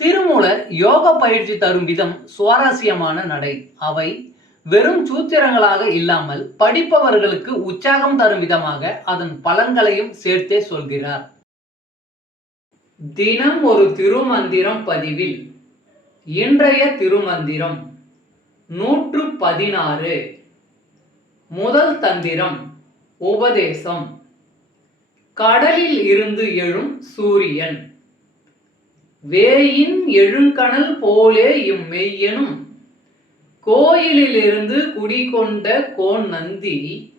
திருமூலர் யோக பயிற்சி தரும் விதம் சுவாரஸ்யமான நடை. அவை வெறும் சூத்திரங்களாக இல்லாமல் படிப்பவர்களுக்கு உற்சாகம் தரும் விதமாக அதன் பலன்களையும் சேர்த்தே சொல்கிறார். தினம் ஒரு திருமந்திரம் பதிவில் இன்றைய திருமந்திரம் நூற்று பதினாறு. முதல் தந்திரம் உபதேசம். கடலில் இருந்து எழும் சூரியன். வேயின் எழுங்கணல் போலே இம்மெய்யனும். கோயிலிலிருந்து குடிகொண்ட கோன் நந்தி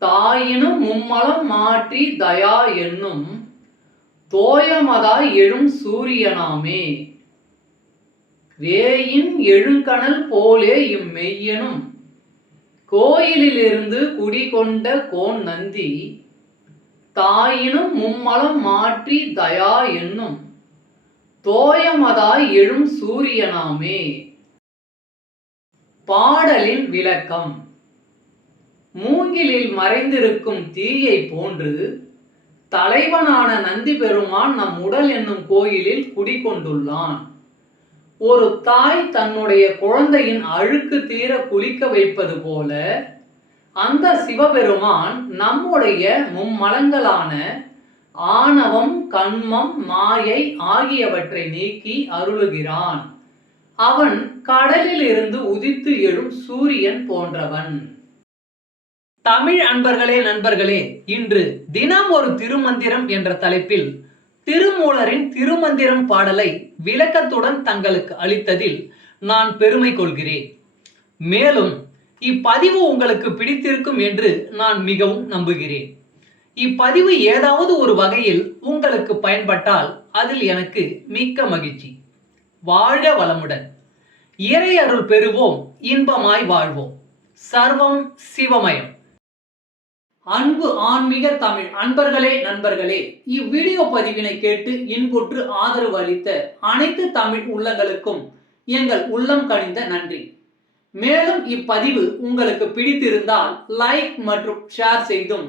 தாயினும் மும்மலம் மாற்றி தயா என்னும் தோயமதாய் எழும் சூரியனாமே. வேயின் எழுங்கணல் போலே இம்மெய்யனும். கோயிலிலிருந்து குடிகொண்ட கோன் நந்தி தாயினும் மும்மலம் மாற்றி தயா என்னும். தோயமதாய் எழும் சூரியனாமே. பாடலின் விளக்கம். மூங்கிலில் மறைந்திருக்கும் தீயை போன்று தலைவனான நந்தி பெருமான் நம் உடல் என்னும் கோயிலில் குடிகொண்டுள்ளான். ஒரு தாய் தன்னுடைய குழந்தையின் அழுக்கு தீர குளிக்க வைப்பது போல அந்த சிவபெருமான் நம்முடைய மும்மலங்களான ஆணவம் கண்மம் மாயை ஆகியவற்றை நீக்கி அருளுகிறான். அவன் கடலில் இருந்து உதித்து எழும் சூரியன் போன்றவன். தமிழ் அன்பர்களே நண்பர்களே இன்று தினம் ஒரு திருமந்திரம் என்ற தலைப்பில் திருமூலரின் திருமந்திரம் பாடலை விளக்கத்துடன் தங்களுக்கு அளித்ததில் நான் பெருமை கொள்கிறேன். மேலும் இப்பதிவு உங்களுக்கு பிடித்திருக்கும் என்று நான் மிகவும் நம்புகிறேன். இப்பதிவு ஏதாவது ஒரு வகையில் உங்களுக்கு பயன்பட்டால் அதில் எனக்கு மிக்க மகிழ்ச்சி. வாழ்க வளமுடன். இறை அருள் பெறுவோம் இன்பமாய் வாழ்வோம். சர்வம் சிவமயம். அன்பு ஆன்மீக தமிழ் அன்பர்களே நண்பர்களே இவ்வீடியோ பதிவினை கேட்டு இன்புற்று ஆதரவு அளித்த அனைத்து தமிழ் உள்ளங்களுக்கும் எங்கள் உள்ளம் கணிந்த நன்றி. மேலும் இப்பதிவு உங்களுக்கு பிடித்திருந்தால் லைக் மற்றும் ஷேர் செய்தும்